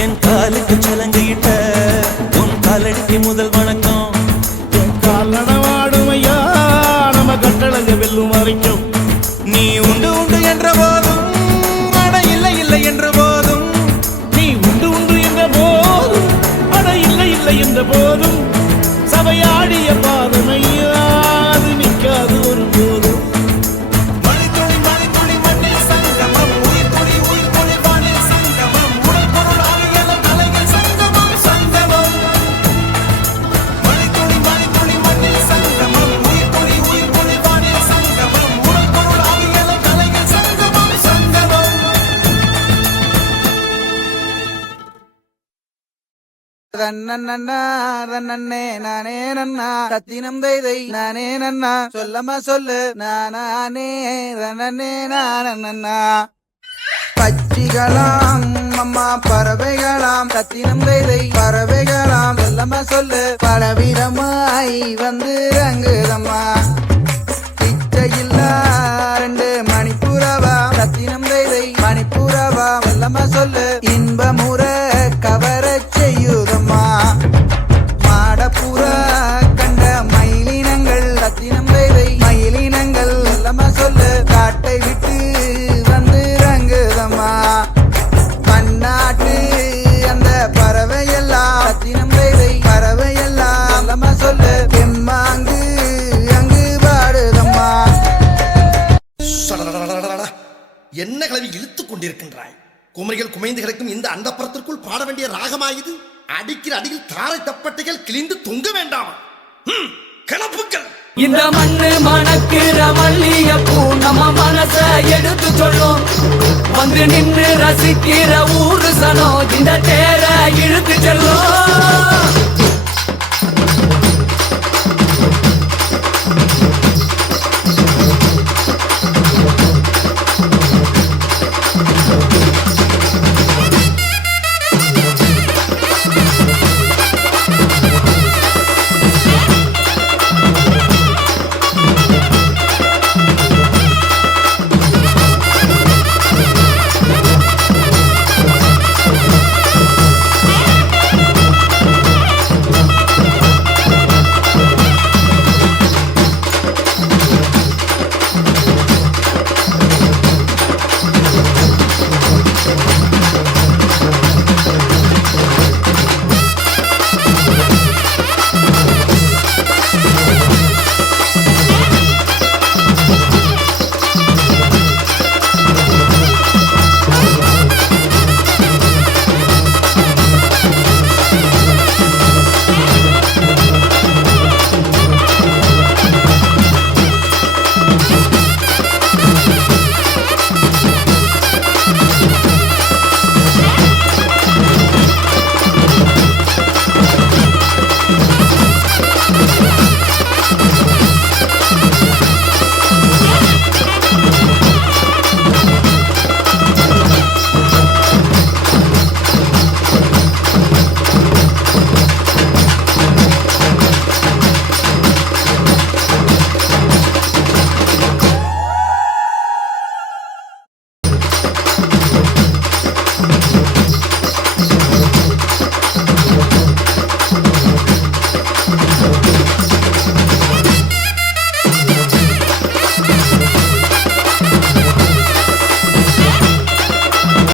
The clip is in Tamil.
என் காலுக்கு சலங்கிட்ட உன் காலடிக்கு முதல் வணக்கம். என் கால் நடவாடும் ஐயா நம்ம கட்டளங்க வெல்லும் வரைக்கும். நீ உண்டு உண்டு என்ற போதும் அட இல்லை இல்லை என்ற போதும், நீ உண்டு உண்டு என்ற போதும் அட இல்லை இல்லை என்ற போதும், சபையாடிய பாதம் ஐயா அது நிற்காது ஒரு போதும். நன்னே நானே நன்னா ரத்தினம் தைதை நானே நன்னா சொல்லமா சொல்லு நானே நன்னே நானண்ணா. பச்சிகளாம் அம்மா பறவைகளாம் ரத்தினம் தைதை பறவைகளாம் சொல்லமா சொல்லு பலவிதமாய் வந்து ரங்குதம்மா. பிச்சையில்லா 2 மணிப்புறவா ரத்தினம் தைதை மணிப்புறவா சொல்லமா சொல்லு இன்பமுற கவர செய்யுதம்மா. மாடப்புறா கண்ட மயிலினங்கள் ரத்தினம் தைதை மயிலினங்கள் சொல்லமா சொல்லு காட்டை விட்டு வந்து ரங்குதம்மா. பன்னாட்டு அந்த பறவையெல்லாம் ரத்தினம் தைதை பறவையெல்லாம் சொல்லமா சொல்லு எம்மாங்கு அங்கு பாடுதம்மா. என்ன கிளவி இழுத்துக் கொண்டிருக்கின்றாய்? குமரிகள் குமைந்து கிடக்கும் இந்த அந்தப்புறத்திற்குள் பாட வேண்டிய ராகமாயுது. அடிக்கிற அடியில் தாரை தப்பட்டைகள் கிழிந்து தொங்க வேண்டாமா? கிளப்புக்கள். இந்த மண்ணு மணக்கிற மல்லிகைப்பூ நம்ம மனச எடுத்து சொல்லும். வந்து நின்று ரசிக்கிற ஊரு சனம் இந்த தேர இழுத்து செல்லும்.